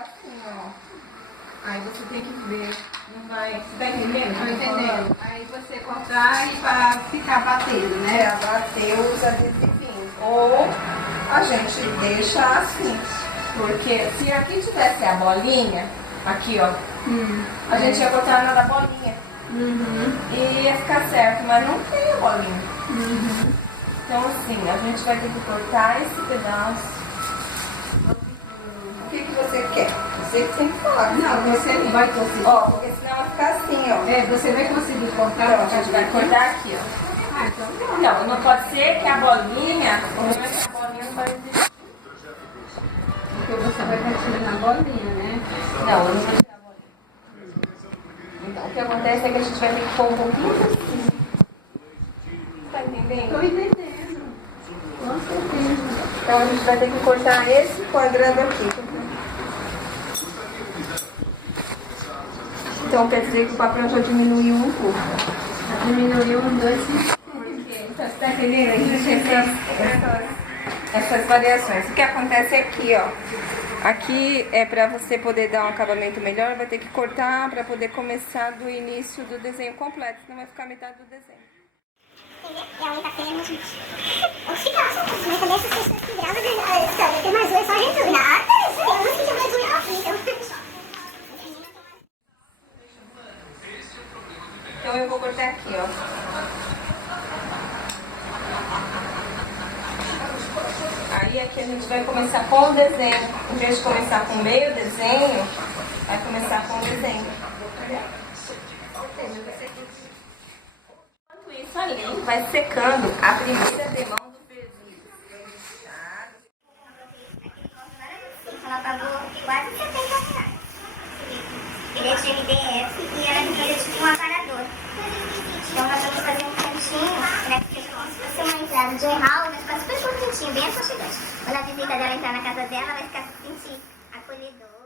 assim, ó. Aí você tem que ver. Não vai. Você tá entendendo? Tô entendendo. Aí você cortar e para ficar batendo, né? É, bater os adesivinhos. Ou a gente deixa assim. Porque se aqui tivesse a bolinha, aqui ó, a gente ia botar na da bolinha. E ia ficar certo, mas não tem a bolinha. Então assim, a gente vai ter que cortar esse pedaço. O que você quer? Você que tem que falar. Não, você não vai conseguir. Ó, porque senão vai ficar assim, ó. É, você vai conseguir cortar. Então, a gente vai cortar aqui, ó. Ah, então tá. Não, não pode ser que a bolinha, o problema é que a bolinha não vai existir. Porque você vai estar tirando a bolinha, né? Não, eu não vou tirar a bolinha. Então, o que acontece é que a gente vai ter que pôr um pouquinho assim. Tá entendendo? Tô entendendo. Com certeza. Então, a gente vai ter que cortar esse quadrado aqui. Então, quer dizer que o papel já diminuiu um pouco. Já diminuiu um, dois, Então, você tá entendendo? A gente tem essas variações. O que acontece aqui, ó. Aqui é para você poder dar um acabamento melhor, vai ter que cortar para poder começar do início do desenho completo, senão vai ficar metade do desenho. E a única coisa é muito. Ou se passa, mas também essas pessoas que gravam a história tem mais duas só resolve. Nada, tem uns que já vai durar aqui, então. Então eu vou cortar aqui, ó. Aí aqui a gente vai começar com o desenho. Em vez de começar com o meio desenho, vai começar com o desenho. Enquanto isso ali vai secando a primeira demão do verniz. Ela pagou quase 70 reais. Ele é de MDF e ela é tipo um aparador. Então nós vamos fazer um cantinho, né? Que fica como se fosse uma entrada de hall, mas fica super bonitinho, bem aconchegante. Quando a visita dela entrar na casa dela, vai ficar se sentir acolhedor.